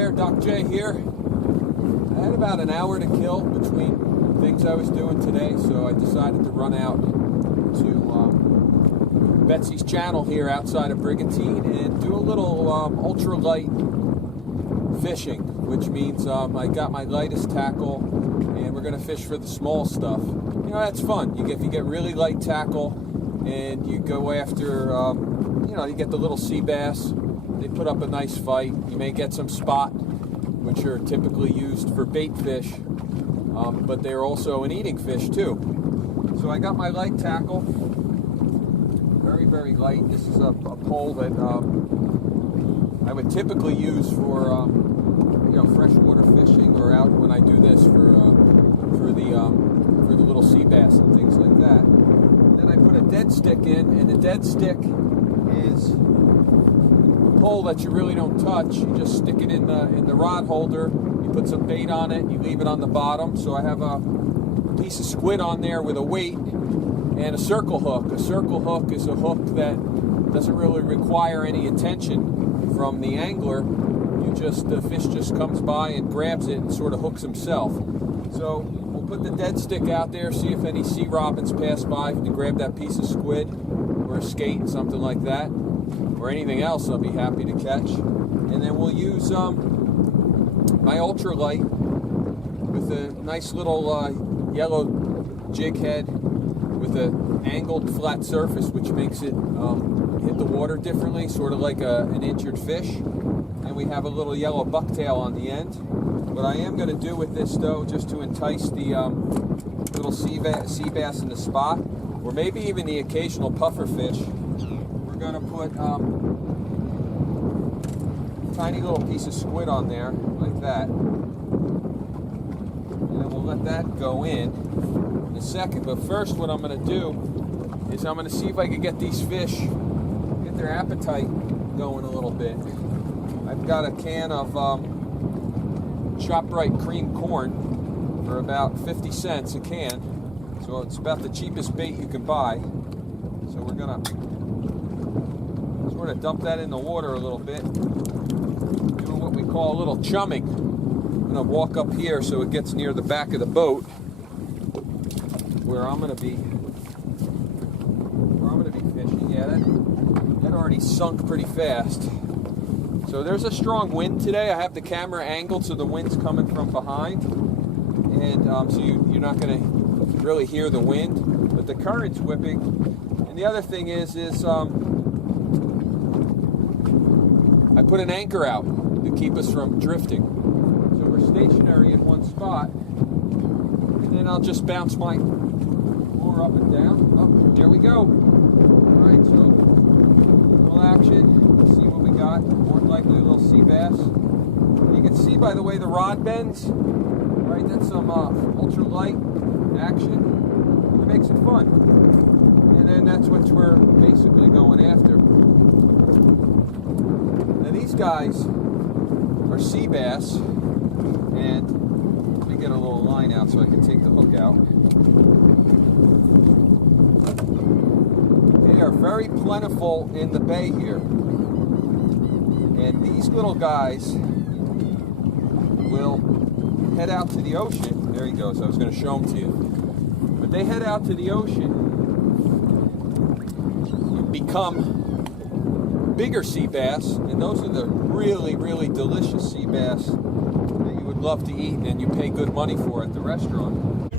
there, Doc J here. I had about an hour to kill between things I was doing today, so I decided to run out to Betsy's channel here outside of Brigantine and do a little ultralight fishing, which means I got my lightest tackle and we're going to fish for the small stuff. You know, that's fun. If you get really light tackle and you go after, you get the little sea bass. They put up a nice fight. You may get some spot, which are typically used for bait fish, but they're also an eating fish too. So I got my light tackle, very, very light. This is a pole that I would typically use for freshwater fishing, or out when I do this for the little sea bass and things like that. And then I put a dead stick in, and the dead stick is pole that you really don't touch. You just stick it in the rod holder, you put some bait on it, you leave it on the bottom. So I have a piece of squid on there with a weight and a circle hook. A circle hook is a hook that doesn't really require any attention from the angler. The fish just comes by and grabs it and sort of hooks himself. So we'll put the dead stick out there, see if any sea robins pass by to grab that piece of squid or a skate, something like that, or anything else I'll be happy to catch. And then we'll use my ultralight with a nice little yellow jig head with an angled flat surface, which makes it hit the water differently, sort of like an injured fish. And we have a little yellow bucktail on the end. What I am going to do with this, though, just to entice the little sea bass in the spot, or maybe even the occasional puffer fish, we're going to put a tiny little piece of squid on there, like that. And then we'll let that go in a second. But first, what I'm going to do is I'm going to see if I can get these fish, get their appetite going a little bit. I've got a can of ShopRite cream corn for about 50 cents a can. So it's about the cheapest bait you can buy. So we're going to sort of dump that in the water a little bit. Doing what we call a little chumming. I'm going to walk up here so it gets near the back of the boat where I'm going to be fishing. Yeah, that already sunk pretty fast. So there's a strong wind today. I have the camera angled so the wind's coming from behind, and so you're not going to really hear the wind, but the current's whipping. And the other thing is I put an anchor out to keep us from drifting. So we're stationary in one spot, and then I'll just bounce my lure up and down. Oh, there we go. All right, so little action. Let's see what we got. More likely a little sea bass. You can see by the way the rod bends, right? That's some ultralight action. It makes it fun. And then that's what we're basically going after. Now these guys are sea bass, and let me get a little line out so I can take the hook out. They are very plentiful in the bay here. And these little guys will head out to the ocean. There he goes. I was going to show them to you. But they head out to the ocean and become bigger sea bass. And those are the really, really delicious sea bass that you would love to eat and you pay good money for at the restaurant.